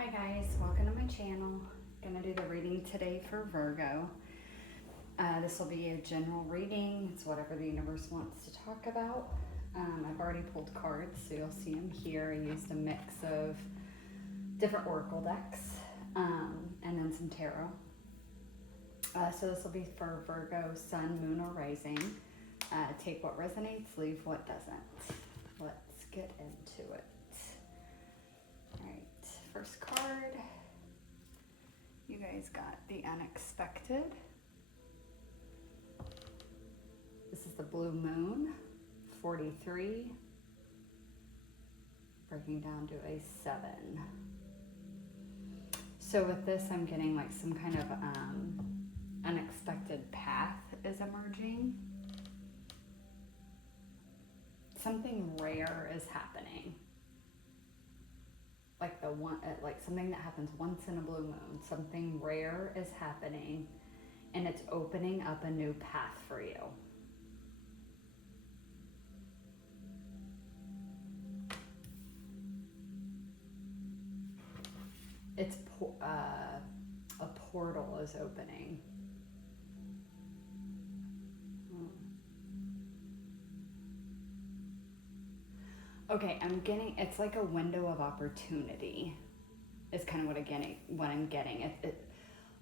Hi guys, welcome to my channel. Gonna do the reading today for Virgo. This will be a general reading. It's whatever the universe wants to talk about. I've already pulled cards, so you'll see them here. I used a mix of different oracle decks and then some tarot. So this will be for Virgo, Sun, Moon, or Rising. Take what resonates, leave what doesn't. Let's get into it. Alright, first card. You guys got the unexpected. This is the blue moon, 43, breaking down to a 7. So with this, I'm getting like some kind of unexpected path is emerging. Something rare is happening. Like something that happens once in a blue moon. Something rare is happening, and it's opening up a new path for you. It's a portal is opening. Okay, it's like a window of opportunity is kind of what I'm getting.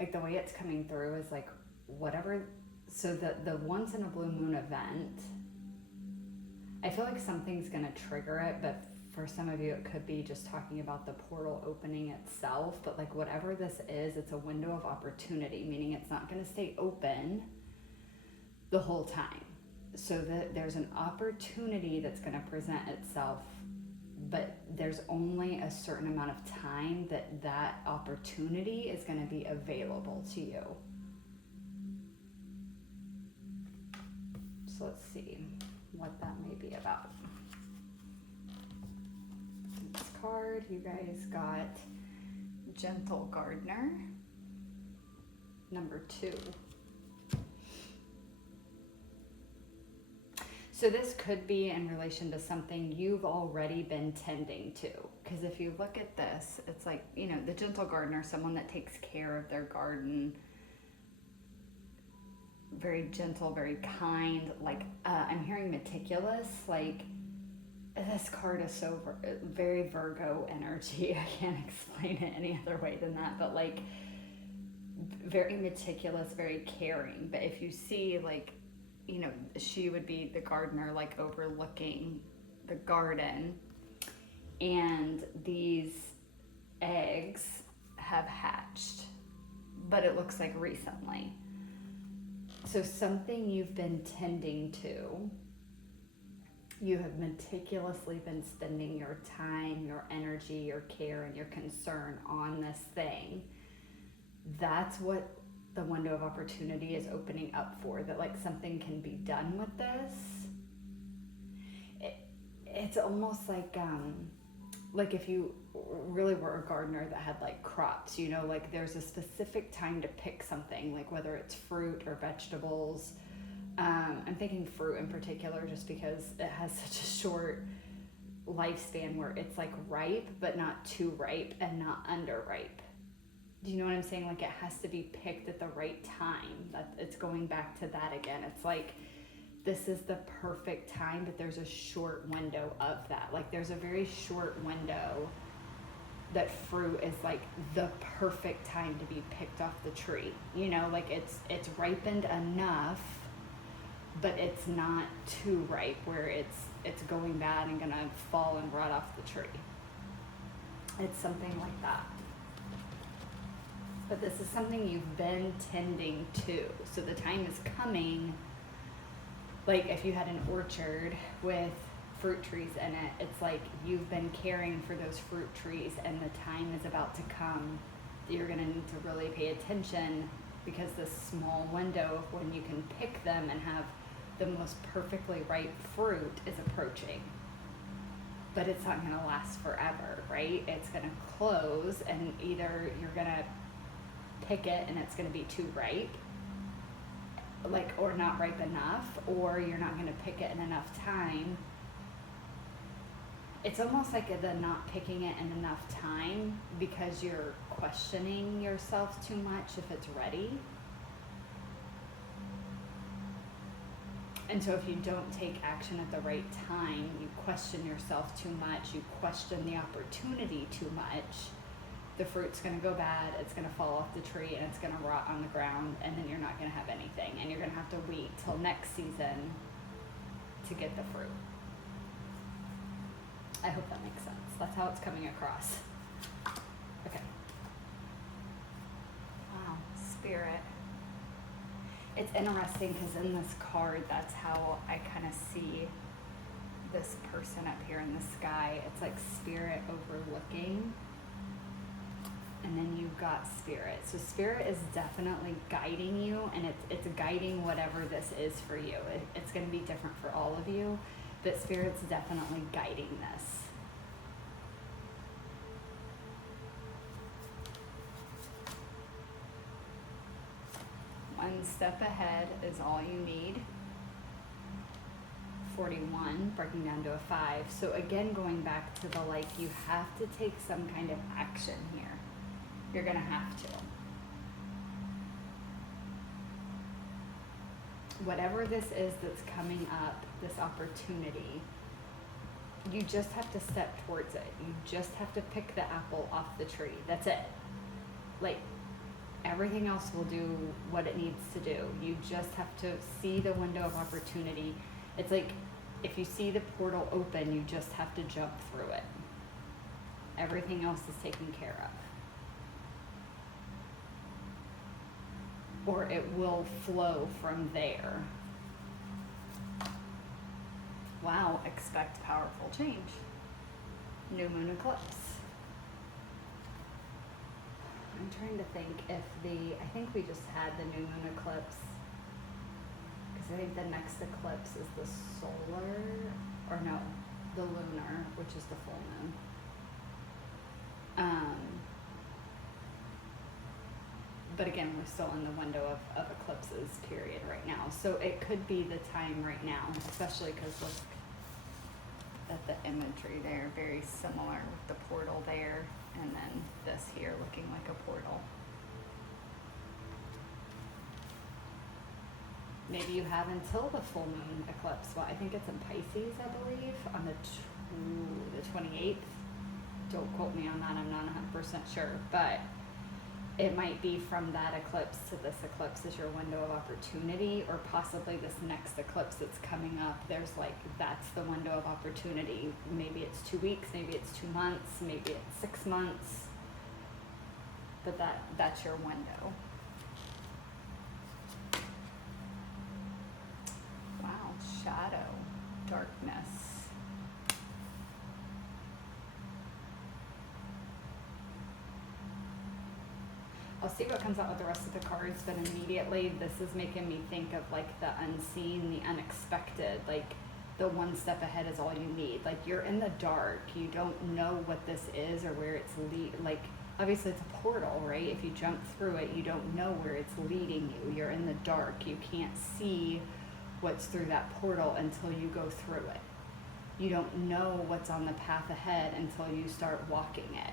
Like the way it's coming through is like whatever, so the once in a blue moon event, I feel like something's gonna trigger it, but for some of you it could be just talking about the portal opening itself, but like whatever this is, it's a window of opportunity, meaning it's not gonna stay open the whole time. So that there's an opportunity that's going to present itself, but there's only a certain amount of time that opportunity is going to be available to you. So let's see what that may be about. This card, you guys got Gentle Gardener, number 2. So this could be in relation to something you've already been tending to. Because if you look at this, it's like, you know, the gentle gardener, someone that takes care of their garden. Very gentle, very kind. Like, I'm hearing meticulous. Like, this card is so very Virgo energy. I can't explain it any other way than that. But like, very meticulous, very caring. But if you see like, you know, she would be the gardener, like overlooking the garden, and these eggs have hatched, but it looks like recently. So something you've been tending to, you have meticulously been spending your time, your energy, your care, and your concern on this thing. That's what the window of opportunity is opening up for, that like something can be done with this. It's almost like if you really were a gardener that had like crops, you know, like there's a specific time to pick something, like whether it's fruit or vegetables. I'm thinking fruit in particular just because it has such a short lifespan where it's like ripe but not too ripe and not underripe. Do you know what I'm saying? Like it has to be picked at the right time. That it's going back to that again. It's like this is the perfect time, but there's a short window of that. Like there's a very short window that fruit is like the perfect time to be picked off the tree. You know, like it's ripened enough, but it's not too ripe where it's going bad and gonna fall and rot off the tree. It's something like that. But this is something you've been tending to. So the time is coming, like if you had an orchard with fruit trees in it, it's like you've been caring for those fruit trees and the time is about to come. You're gonna need to really pay attention because this small window of when you can pick them and have the most perfectly ripe fruit is approaching. But it's not gonna last forever, right? It's gonna close, and either you're gonna pick it and it's going to be too ripe, like, or not ripe enough, or you're not going to pick it in enough time it's almost like the not picking it in enough time because you're questioning yourself too much if it's ready. And so if you don't take action at the right time, you question yourself too much, you question the opportunity too much, the fruit's going to go bad, it's going to fall off the tree, and it's going to rot on the ground, and then you're not going to have anything, and you're going to have to wait till next season to get the fruit. I hope that makes sense. That's how it's coming across. Okay. Wow, Spirit. It's interesting because in this card, that's how I kind of see this person up here in the sky. It's like Spirit overlooking. And then you've got Spirit. So Spirit is definitely guiding you, and it's guiding whatever this is for you. It's going to be different for all of you, but Spirit's definitely guiding this. One step ahead is all you need. 41, breaking down to a 5. So again, going back to the like, you have to take some kind of action here. You're going to have to. Whatever this is that's coming up, this opportunity, you just have to step towards it. You just have to pick the apple off the tree. That's it. Like, everything else will do what it needs to do. You just have to see the window of opportunity. It's like if you see the portal open, you just have to jump through it. Everything else is taken care of. Or it will flow from there. Wow, expect powerful change. New moon eclipse. I'm trying to think if I think we just had the new moon eclipse, because I think the next eclipse is the solar, or no, the lunar, which is the full moon. But again, we're still in the window of eclipses period right now. So it could be the time right now, especially because look at the imagery there, very similar with the portal there. And then this here looking like a portal. Maybe you have until the full moon eclipse. Well, I think it's in Pisces, I believe, on the 28th. Don't quote me on that, I'm not 100% sure. But it might be from that eclipse to this eclipse is your window of opportunity, or possibly this next eclipse that's coming up. There's like, that's the window of opportunity. Maybe it's 2 weeks, maybe it's 2 months, maybe it's 6 months, but that's your window. Wow, shadow, darkness. I'll see what comes out with the rest of the cards, but immediately this is making me think of like the unseen, the unexpected, like the one step ahead is all you need. Like you're in the dark, you don't know what this is or where it's like obviously it's a portal, right? If you jump through it, you don't know where it's leading you. You're in the dark, you can't see what's through that portal until you go through it. You don't know what's on the path ahead until you start walking it.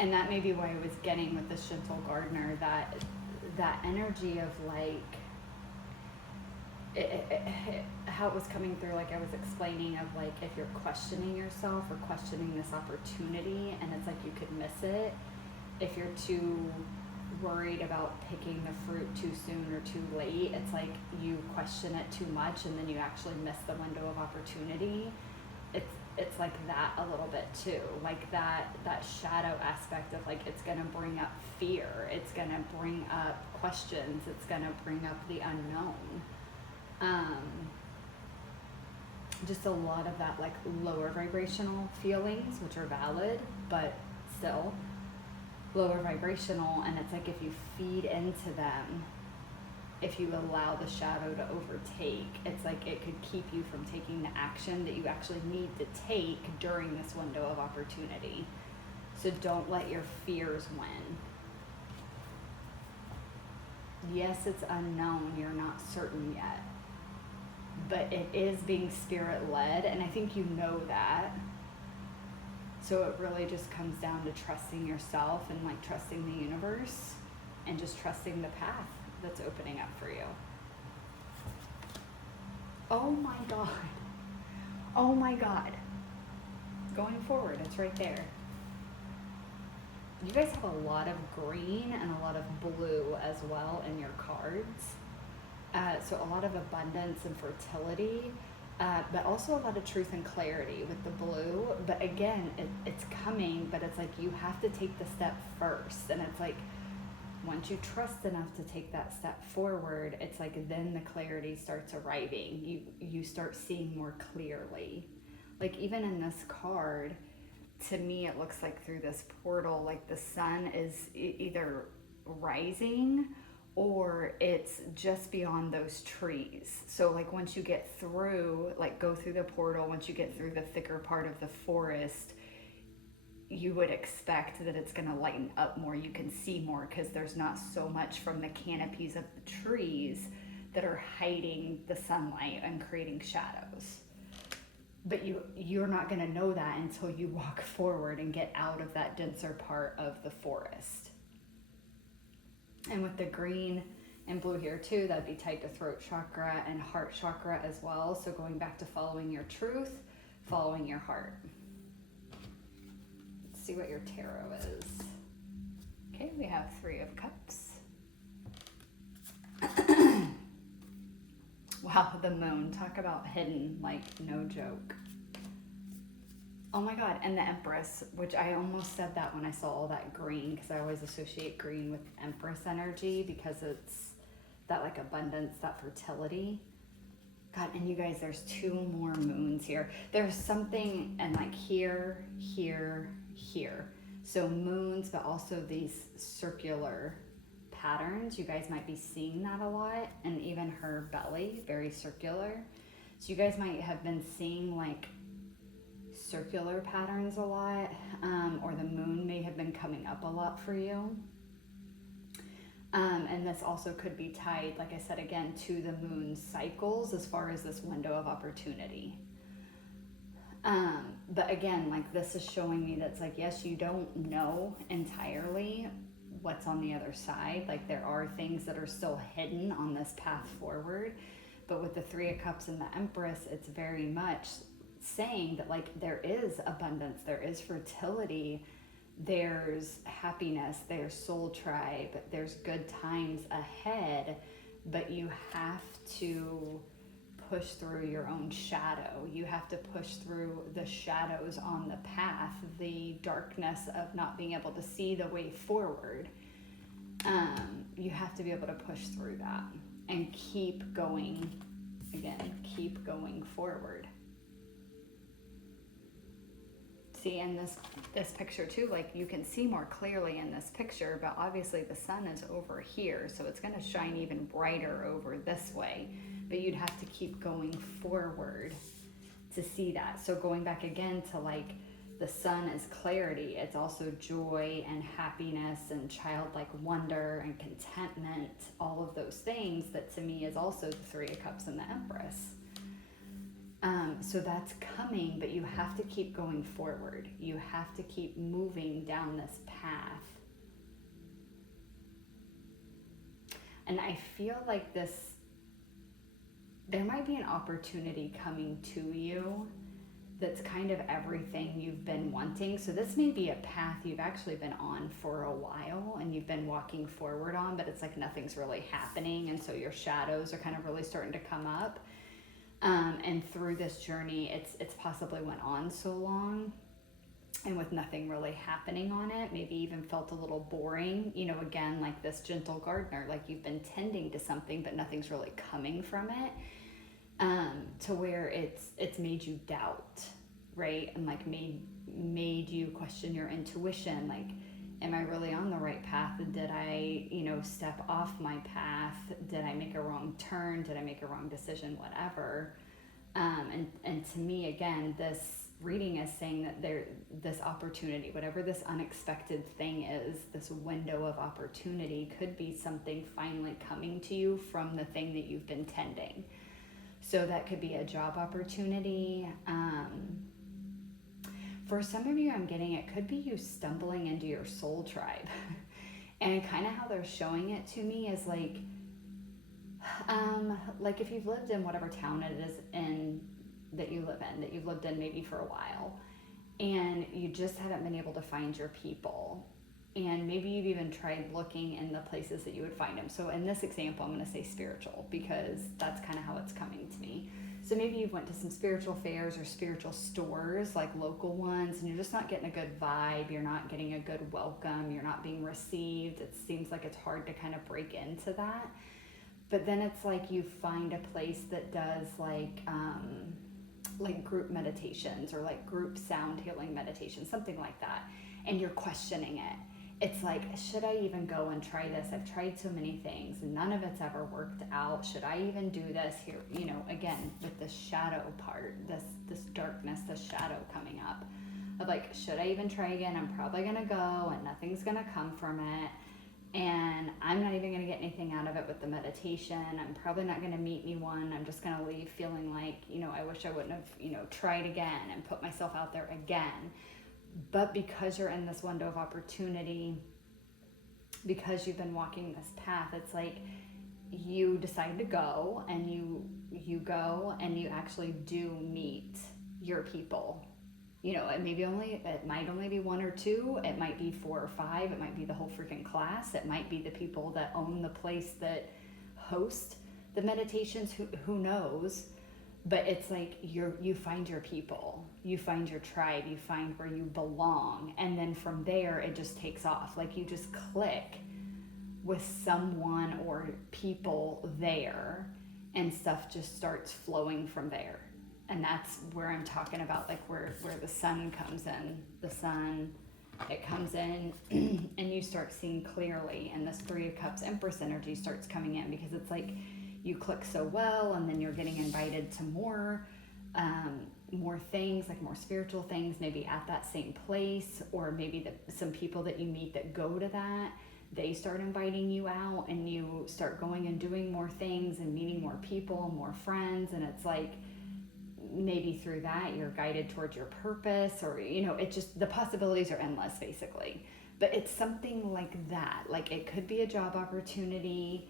And that may be why I was getting with this gentle gardener, that energy of like, how it was coming through, like I was explaining, of like if you're questioning yourself or questioning this opportunity and it's like you could miss it, if you're too worried about picking the fruit too soon or too late, it's like you question it too much and then you actually miss the window of opportunity. It's like that a little bit too, like that shadow aspect of like it's gonna bring up fear, it's gonna bring up questions, it's gonna bring up the unknown. Just a lot of that like lower vibrational feelings, which are valid, but still lower vibrational. And it's like if you feed into them, if you allow the shadow to overtake, it's like it could keep you from taking the action that you actually need to take during this window of opportunity. So don't let your fears win. Yes, it's unknown, you're not certain yet, but it is being spirit led, and I think you know that. So it really just comes down to trusting yourself and like trusting the universe and just trusting the path that's opening up for you. Oh my God. Oh my God. Going forward, it's right there. You guys have a lot of green and a lot of blue as well in your cards. So a lot of abundance and fertility, but also a lot of truth and clarity with the blue. But again, it's coming, but it's like you have to take the step first. And it's like, once you trust enough to take that step forward, it's like then the clarity starts arriving. You start seeing more clearly. Like even in this card, to me, it looks like through this portal, like the sun is either rising or it's just beyond those trees. So like once you get through, like go through the portal, once you get through the thicker part of the forest, you would expect that it's going to lighten up more. You can see more because there's not so much from the canopies of the trees that are hiding the sunlight and creating shadows. But you're not going to know that until you walk forward and get out of that denser part of the forest. And with the green and blue here too, that'd be tied to throat chakra and heart chakra as well. So going back to following your truth, following your heart. Let's see what your tarot is. Okay, we have 3 of Cups. Wow, the moon. Talk about hidden, like no joke. Oh my God, and the Empress, which I almost said that when I saw all that green, because I always associate green with Empress energy because it's that like abundance, that fertility. God, and you guys, there's 2 more moons here. There's something, and like here, here, here. So moons, but also these circular patterns. You guys might be seeing that a lot, and even her belly, very circular. So you guys might have been seeing like circular patterns a lot, or the moon may have been coming up a lot for you. And this also could be tied, like I said again, to the moon's cycles as far as this window of opportunity. But again, like this is showing me that's like, yes, you don't know entirely what's on the other side. Like there are things that are still hidden on this path forward. But with the 3 of Cups and the Empress, it's very much saying that like there is abundance, there is fertility, there's happiness, there's soul tribe, there's good times ahead, but you have to push through your own shadow. You have to push through the shadows on the path, the darkness of not being able to see the way forward. You have to be able to push through that and keep going, again, keep going forward. See, in this picture too, like you can see more clearly in this picture, but obviously the sun is over here, so it's going to shine even brighter over this way, but you'd have to keep going forward to see that. So going back again to like the sun is clarity, it's also joy and happiness and childlike wonder and contentment, all of those things that to me is also the 3 of Cups and the Empress. So that's coming, but you have to keep going forward. You have to keep moving down this path. And I feel like there might be an opportunity coming to you that's kind of everything you've been wanting. So this may be a path you've actually been on for a while and you've been walking forward on, but it's like nothing's really happening. And so your shadows are kind of really starting to come up. And through this journey, it's possibly went on so long and with nothing really happening on it, maybe even felt a little boring, you know, again, like this gentle gardener, like you've been tending to something, but nothing's really coming from it, to where it's made you doubt, right? And like made you question your intuition, like, am I really on the right path? Did I, step off my path? Did I make a wrong turn? Did I make a wrong decision? Whatever. And to me, again, this reading is saying that this opportunity, whatever this unexpected thing is, this window of opportunity could be something finally coming to you from the thing that you've been tending. So that could be a job opportunity. For some of you, I'm getting it could be you stumbling into your soul tribe. And kind of how they're showing it to me is like if you've lived in whatever town it is in that you live in, that you've lived in maybe for a while, and you just haven't been able to find your people. And maybe you've even tried looking in the places that you would find them. So in this example, I'm going to say spiritual because that's kind of how it's coming to me. So maybe you've went to some spiritual fairs or spiritual stores, like local ones, and you're just not getting a good vibe. You're not getting a good welcome. You're not being received. It seems like it's hard to kind of break into that. But then it's like you find a place that does like group meditations or like group sound healing meditations, something like that. And you're questioning it. It's like, should I even go and try this? I've tried so many things and none of it's ever worked out. Should I even do this here? You know, again, with the shadow part, this darkness, this shadow coming up of like, should I even try again? I'm probably going to go and nothing's going to come from it. And I'm not even going to get anything out of it with the meditation. I'm probably not going to meet anyone. I'm just going to leave feeling like, you know, I wish I wouldn't have, tried again and put myself out there again. But because you're in this window of opportunity, because you've been walking this path, it's like you decide to go and you go and you actually do meet your people. You know, it might only be one or two, it might be 4 or 5, it might be the whole freaking class, it might be the people that own the place that host the meditations, who knows. But it's like you find your people, you find your tribe, you find where you belong, and then from there it just takes off. Like you just click with someone or people there, and stuff just starts flowing from there. And that's where I'm talking about, like where the sun comes in. The sun, it comes in and you start seeing clearly, and this 3 of Cups Empress energy starts coming in, because it's like you click so well, and then you're getting invited to more things, like more spiritual things, maybe at that same place, or maybe some people that you meet that go to that, they start inviting you out, and you start going and doing more things and meeting more people, more friends, and it's like maybe through that you're guided towards your purpose, or it just, the possibilities are endless basically. But it's something like that. Like it could be a job opportunity,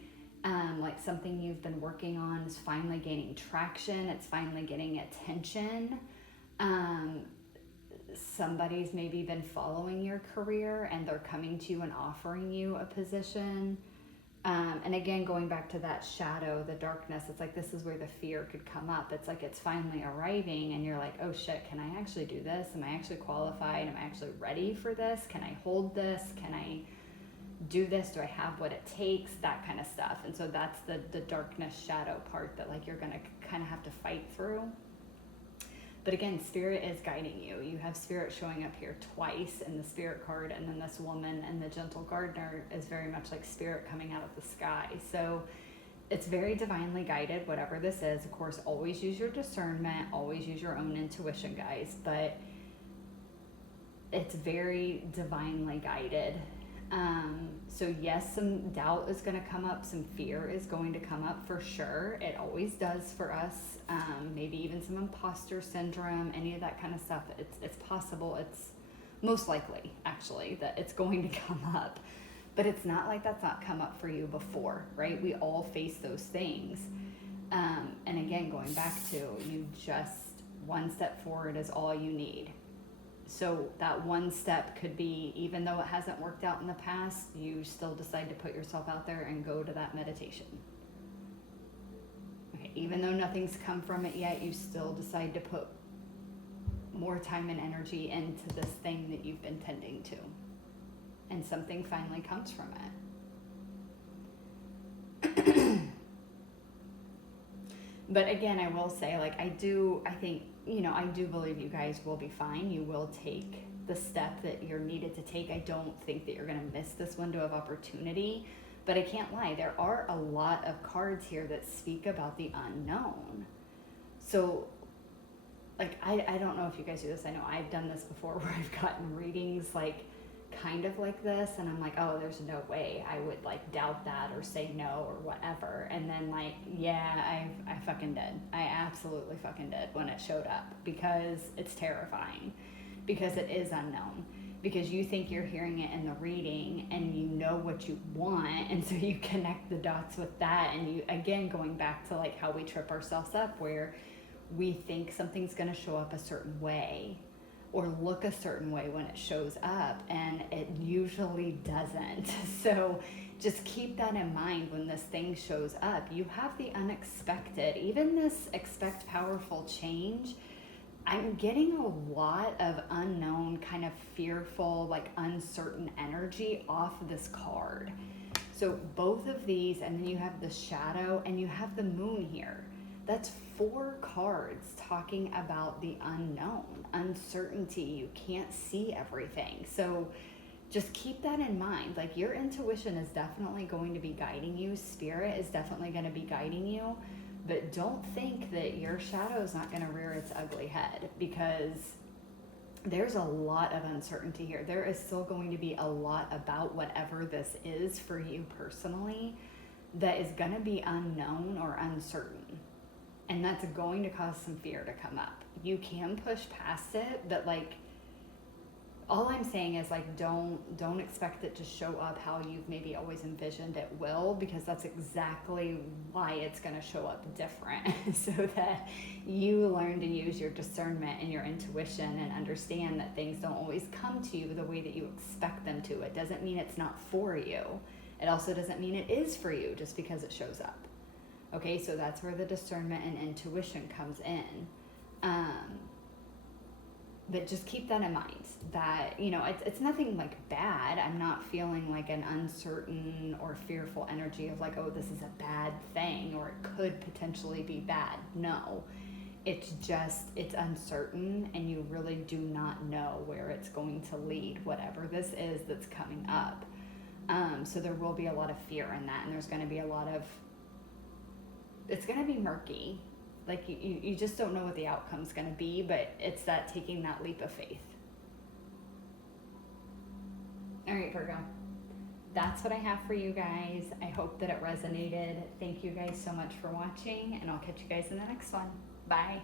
like something you've been working on is finally gaining traction, it's finally getting attention. Somebody's maybe been following your career and they're coming to you and offering you a position. And again, going back to that shadow, the darkness, it's like this is where the fear could come up. It's like it's finally arriving and you're like, oh shit, can I actually do this? Am I actually qualified? Am I actually ready for this? Can I hold this? Can I do this? Do I have what it takes? That kind of stuff. And so that's the darkness shadow part that like you're gonna kind of have to fight through. But again, spirit is guiding you. You have spirit showing up here twice in the spirit card, and then this woman and the gentle gardener is very much like spirit coming out of the sky. So it's very divinely guided, whatever this is. Of course, always use your discernment, always use your own intuition, guys, but it's very divinely guided. So yes, some doubt is going to come up, some fear is going to come up for sure. It always does for us. Maybe even some imposter syndrome, any of that kind of stuff. It's possible. It's most likely actually that it's going to come up, but it's not like that's not come up for you before, right? We all face those things. And again, going back to, you just, one step forward is all you need. So that one step could be, even though it hasn't worked out in the past, you still decide to put yourself out there and go to that meditation. Okay, even though nothing's come from it yet, you still decide to put more time and energy into this thing that you've been tending to. And something finally comes from it. But again, I will say, like, I think, I do believe you guys will be fine. You will take the step that you're needed to take. I don't think that you're going to miss this window of opportunity, but I can't lie. There are a lot of cards here that speak about the unknown. So, like, I don't know if you guys do this. I know I've done this before where I've gotten readings, like, kind of like this, and I'm like, oh, there's no way I would like doubt that or say no or whatever. And then like, yeah, I fucking did. I absolutely fucking did when it showed up, because it's terrifying, because it is unknown, because you think you're hearing it in the reading and you know what you want, and so you connect the dots with that. And you, again, going back to like how we trip ourselves up, where we think something's going to show up a certain way or look a certain way when it shows up, and it usually doesn't. So just keep that in mind when this thing shows up. You have the unexpected, even this expect powerful change. I'm getting a lot of unknown, kind of fearful, like uncertain energy off this card. So both of these, and then you have the shadow and you have the moon here. That's 4 cards talking about the unknown, uncertainty. You can't see everything. So just keep that in mind. Like, your intuition is definitely going to be guiding you. Spirit is definitely going to be guiding you. But don't think that your shadow is not going to rear its ugly head, because there's a lot of uncertainty here. There is still going to be a lot about whatever this is for you personally that is going to be unknown or uncertain. And that's going to cause some fear to come up. You can push past it, but like, all I'm saying is like, don't expect it to show up how you've maybe always envisioned it will, because that's exactly why it's going to show up different. So that you learn to use your discernment and your intuition and understand that things don't always come to you the way that you expect them to. It doesn't mean it's not for you. It also doesn't mean it is for you just because it shows up. Okay, so that's where the discernment and intuition comes in. But just keep that in mind, that, you know, it's nothing like bad. I'm not feeling like an uncertain or fearful energy of like, oh, this is a bad thing or it could potentially be bad. No, it's just, it's uncertain, and you really do not know where it's going to lead, whatever this is that's coming up. So there will be a lot of fear in that, and there's going to be a lot of, it's going to be murky. Like, you just don't know what the outcome's going to be, but it's that taking that leap of faith. All right, Virgo. That's what I have for you guys. I hope that it resonated. Thank you guys so much for watching, and I'll catch you guys in the next one. Bye.